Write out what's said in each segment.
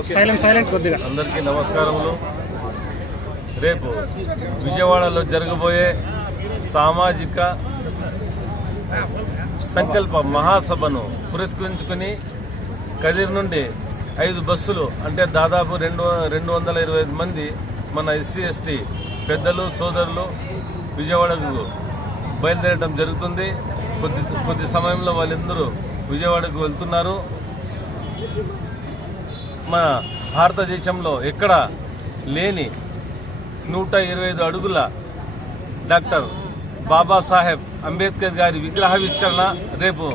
అందరికీ నమస్కారములు. రేపు విజయవాడలో జరగబోయే సామాజిక సంకల్ప మహాసభను పురస్కరించుకుని కదిర్ నుండి 5 బస్సులు అంటే దాదాపు 225 మంది మన ఎస్సీ ఎస్టీ పెద్దలు సోదరులు విజయవాడకు బయలుదేరడం జరుగుతుంది. కొద్ది సమయంలో వాళ్ళందరూ విజయవాడకు వెళ్తున్నారు. మన భారతదేశంలో ఎక్కడ లేని 125 అడుగుల డాక్టర్ బాబాసాహెబ్ అంబేద్కర్ గారి విగ్రహావిష్కరణ రేపు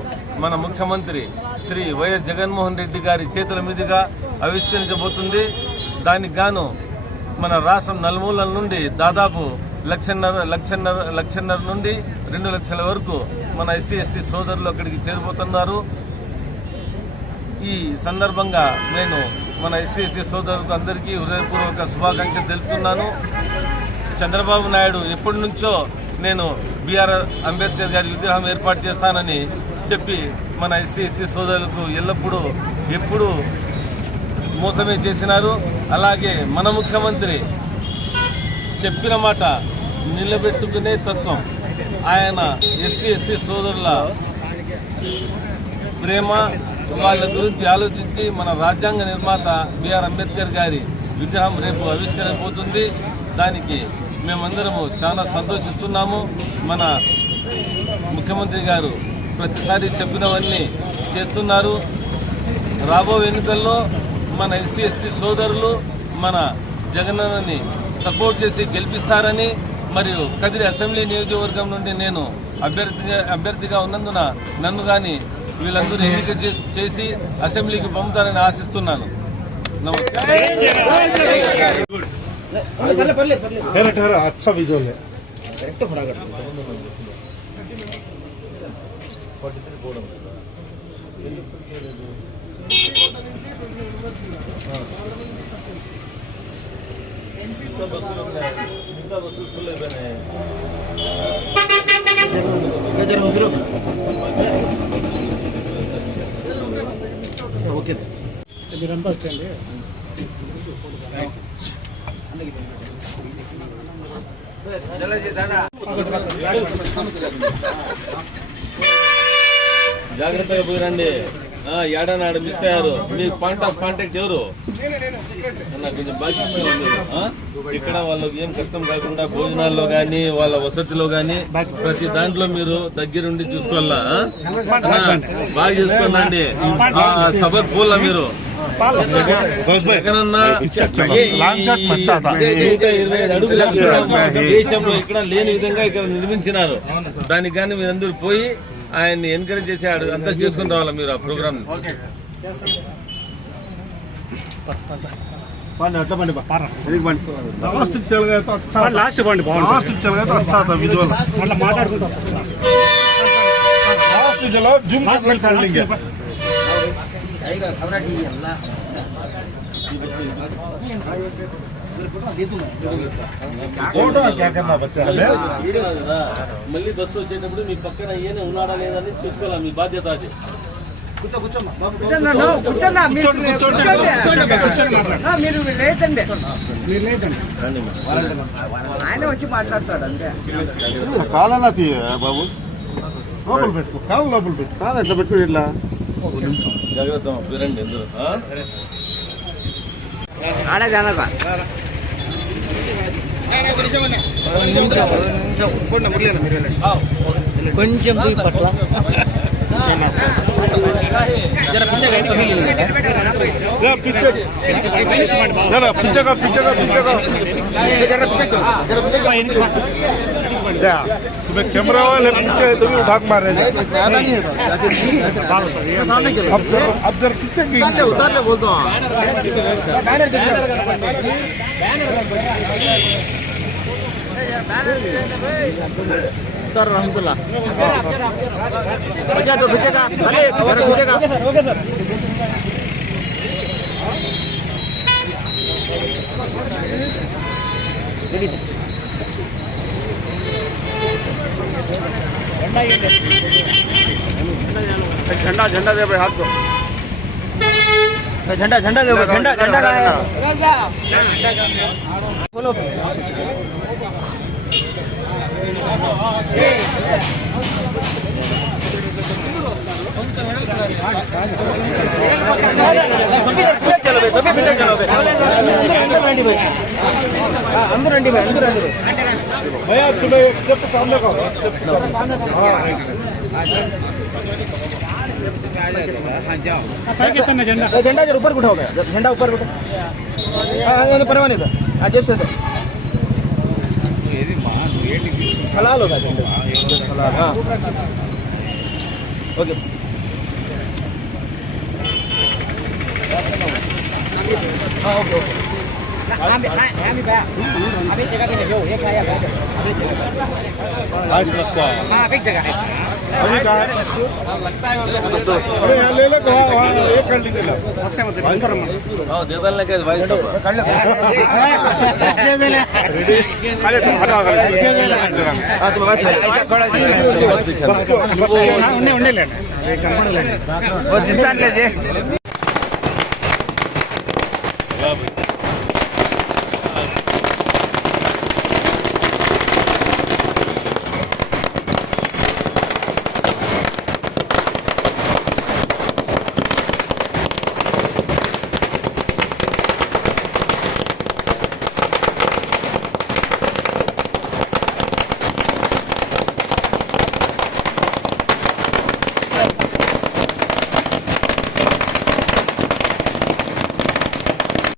మన ముఖ్యమంత్రి శ్రీ వైఎస్ జగన్మోహన్ రెడ్డి గారి చేతుల మీదుగా ఆవిష్కరించబోతుంది. దానికి గాను మన రాష్ట్రం నలుమూలల నుండి దాదాపు 1,00,000 నుండి 2 లక్షల వరకు మన ఎస్సీ ఎస్టీ సోదరులు అక్కడికి చేరిపోతున్నారు. ఈ సందర్భంగా నేను మన ఎస్సీ ఎస్టీ సోదరులకు అందరికీ హృదయపూర్వక శుభాకాంక్షలు తెలుపుతున్నాను. చంద్రబాబు నాయుడు ఎప్పటి నుంచో నేను బిఆర్ అంబేద్కర్ గారి విగ్రహం ఏర్పాటు చేస్తానని చెప్పి మన ఎస్సీ ఎస్టీ సోదరులకు ఎప్పుడూ మోసమే చేసినారు. అలాగే మన ముఖ్యమంత్రి చెప్పిన మాట నిలబెట్టుకునే తత్వం, ఆయన ఎస్సీ ఎస్టీ సోదరుల ప్రేమ, వాళ్ళ గురించి ఆలోచించి మన రాజ్యాంగ నిర్మాత బిఆర్ అంబేద్కర్ గారి విగ్రహం రేపు ఆవిష్కరించబోతుంది. దానికి మేమందరము చాలా సంతోషిస్తున్నాము. మన ముఖ్యమంత్రి గారు ప్రతిసారి చెప్పినవన్నీ చేస్తున్నారు. రాబో ఎన్నికల్లో మన ఎస్సీ ఎస్టీ సోదరులు మన జగనన్నని సపోర్ట్ చేసి గెలిపిస్తారని, మరియు కదిరి అసెంబ్లీ నియోజకవర్గం నుండి నేను అభ్యర్థిగా ఉన్నందున నన్ను కానీ వీళ్ళందరూ ఎన్నిక చేసి అసెంబ్లీకి పంపుతారని ఆశిస్తున్నాను. నమస్కారం. మీరంతా వచ్చండి. జాగ్రత్తగా పోయిరండి. ఏడానాడు మిస్ అయ్యారు. మీ పాయింట్ ఆఫ్ కాంటాక్ట్ ఎవరు? కొంచెం బాధ్యతగా ఉంది. ఇక్కడ వాళ్ళకి ఏం కష్టం కాకుండా భోజనాల్లో గానీ వాళ్ళ వసతిలో గానీ ప్రతి దాంట్లో మీరు దగ్గరుండి చూసుకోవాలా. బాగా చేసుకోండి. సభకు పోలా మీరు. దేశంలో ఇక్కడ లేని విధంగా ఇక్కడ నిర్మించినారు. దానికి కానీ మీరందరూ పోయి ఆయన్ని ఎంకరేజ్ చేసి అంతా చేసుకుని రావాలా మీరు ఆ ప్రోగ్రామ్. మళ్ళీ బస్సు వచ్చేటప్పుడు మీ పక్కన ఏమైనా ఉన్నాడా లేదని చూసుకోవాలి. మీ బాధ్యత అది. ఆయన వచ్చి మాట్లాడతాడు అంతే. కాలనా బాబు, లోపల పెట్టుకో, కాలు లోపల పెట్టు. కాదు ఎట్లా పెట్టుకుని ఇట్లా జాగ్రత్త వినండి. ఎందుకు ఆడే జానరా కొంచెం పట్ల तुम्हें कैमरा वाले पीछे तो भी उठा मारे अब जरा पीछे उतार ले बोलता हूँ. रहमतुल्लाह बचा तो भेजेगा भले भेजेगा. झंडा झंडा दे भाई हाथ को. झंडा झंडा दे झंडा झंडा का है बोलो चलो अंदर రండి भैया थोड़ा एक स्टेप सामने का झंडा जरा ऊपर उठाओ झंडा ऊपर उठाओ परवाने अड्जस्ट है हलाल होगा ओके हाँ ओके अभी जगह पे जो एक आया हाँ अभी जगह है अभी कहाँ है? अरे यहाँ ले लो तो वहाँ एक कर लीजिए अरे तुम हटाओ वो जिस